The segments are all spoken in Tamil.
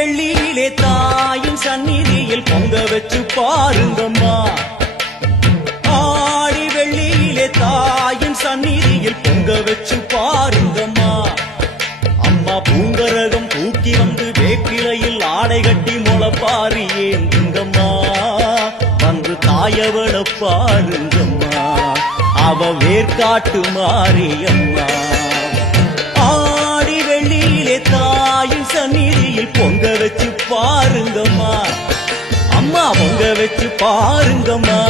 வெள்ளியிலே தாயின் சந்நிதியில் பொங்க வச்சு பாருங்கம்மா. ஆடி வெள்ளியிலே தாயின் சந்நிதியில் பொங்க வச்சு பாருங்கம்மா. அம்மா பூங்கரகம் தூக்கி வந்து வேப்பிலையில் ஆடை கட்டி முளப்பாரி ஏந்துங்கம்மா. வந்து தாயவள பாருங்கம்மா, அவ வேர்காட்டு மாரியம்மா. ஆடி வெள்ளியிலே தாயின் சந்நிதியில் பொங்க வச்சு பாருங்கம்மா. அம்மா பொங்க வச்சு பாருங்கம்மா.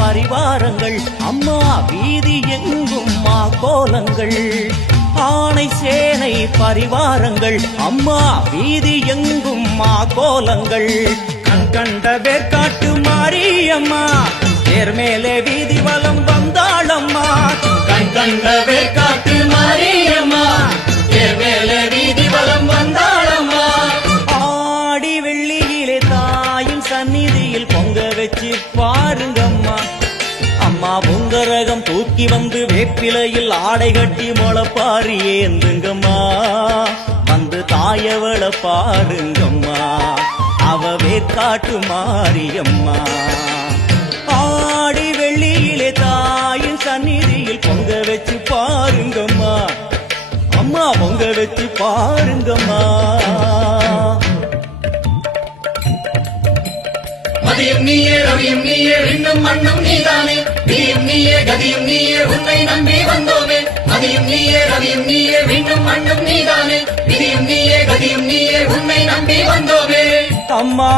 பரிவாரங்கள் அம்மா வீதி எங்கும் கோலங்கள். ஆணை சேனை பரிவாரங்கள் அம்மா வீதி எங்கும் கோலங்கள். கண் கண்ட வேர்காட்டு மாரியம்மா தேர் மேலே வீதி வலம் வந்தாளம்மா. கண் கண்ட வேர்காட்டு மாரியம்மா தேர் மேலே வீதி வலம் வந்தாளம்மா. ஆடி வெள்ளியிலே தாயின் சந்நிதியில் பொங்க வச்சு பாருங்கம்மா. அம்மா பொங்கரகம் தூக்கி வந்து வேப்பிலையில் ஆடை கட்டி முளப்பாரி ஏந்துங்கம்மா. வந்து தாயவள பாருங்கம்மா, அவ வேர்காட்டு மாரியம்மா. ஆடி வெள்ளியிலே தாயின் சந்நிதியில் பொங்க வச்சு பாருங்கம்மா. அம்மா பொங்க வச்சு பாருங்கம்மா. மதியும் நீயே ரவியும் நீயே விண்ணும் மண்ணும் நீதானே. நீயும் நீயே கதியும் நீயே உன்னை நம்பி வந்தோமே. மதியும் நீயே ரவியும் நீயே விண்ணும் மண்ணும் நீதானே. விதியும் நீயே கதியும் நீயே உன்னை நம்பி வந்தோமே. அம்மா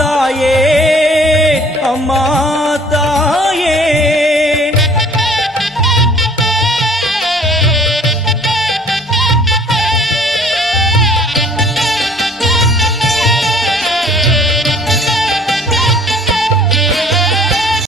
தாயே